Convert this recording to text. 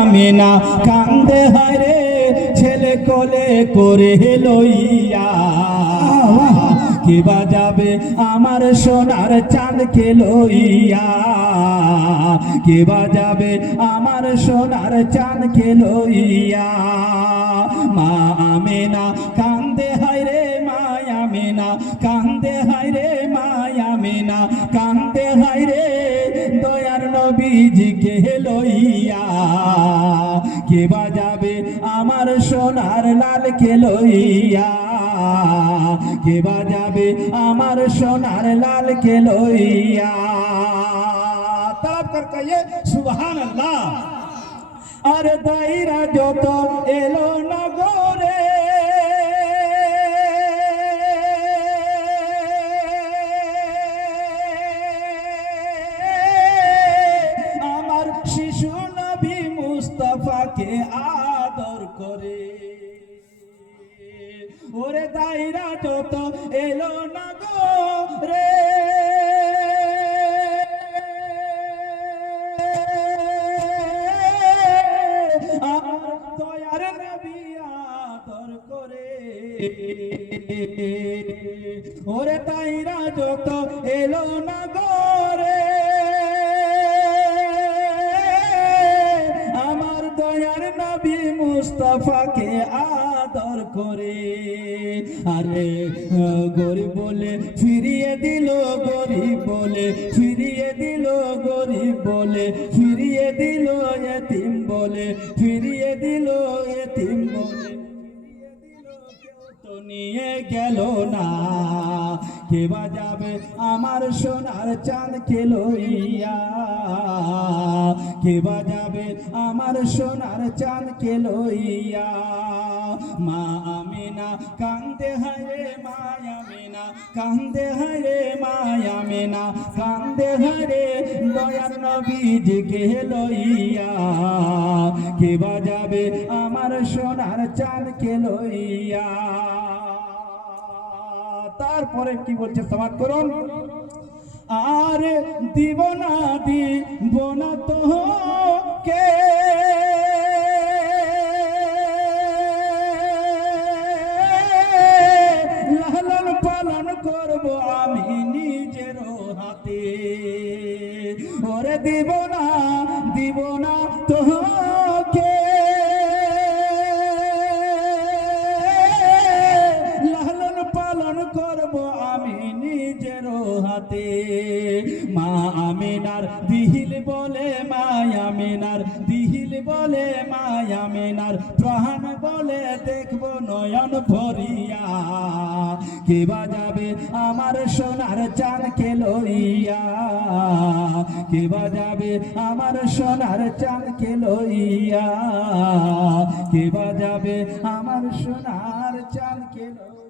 আমিনা কান্দে হায় রে ছেলে কোলে করে লইয়া। কে বাজাবে আমার সোনার চাঁদকে লইয়া, কে বাজাবে আমার সোনার চাঁদকে লইয়া। মা আমিনা কান্দে হায় রে মা আমিনা কান্দে হায় রে মা আমিনা কান্দে হায় রে দয়ার নবীজিকে লইয়া। কে বাজাবে আমার সোনার লালকে লইয়া, কে বাজাবে আমার সোনার লালকে লইয়া। তলব কর কহিয়ে সুবহান আল্লাহ। আর দায়রা যত এলো নগরে, আমার শিশু নবী মুস্তাফাকে আদর করে। ওরে দায়রা যত এলো নগরে, আমার দয়ার নবী আদর করে। ওরে দায়রা যত এলো নগরে, আমার দয়ার নবী মুস্তাফাকে আদর করে। আরে গরিব বলে ফিরিয়ে দিল, গরিব বলে ফিরিয়ে দিল, গরিব বলে ফিরিয়ে দিল, এতিম বলে ফিরিয়ে দিল, এতিম বলে ফিরিয়ে দিল, কেউ তো নিয়ে গেল না। কে বাজাবে আমার সোনার চাঁদকে লইয়া, কে বাজাবে আমার সোনার চাঁদকে লইয়া। মা আমিনা কান্দে হায় রে মা আমিনা কান্দে হায় রে মা আমিনা কান্দে হায় রে দয়ার নবীজিকে লইয়া। কে বাজাবে আমার সোনার চাঁদকে লইয়া। তারপরে কি বলছে সমাজ করুন। আর দিব না দিব না তোকে, লালন পালন করব আমি নিজের হাতে। ওরে দিব না তোকে, লালন পালন করব আমি নিজের হাতে। মা আমিনার দিহিল বলে মা আমিনার দিহিল বলে মা আমিনার প্রাণ বলে দেখব নয়ন ভরিয়া। কে বাজাবে আমার সোনার চাঁদকে লইয়া, কে বাজাবে আমার সোনার চাঁদকে লইয়া, কে বাজাবে আমার সোনার চাঁদকে লইয়া।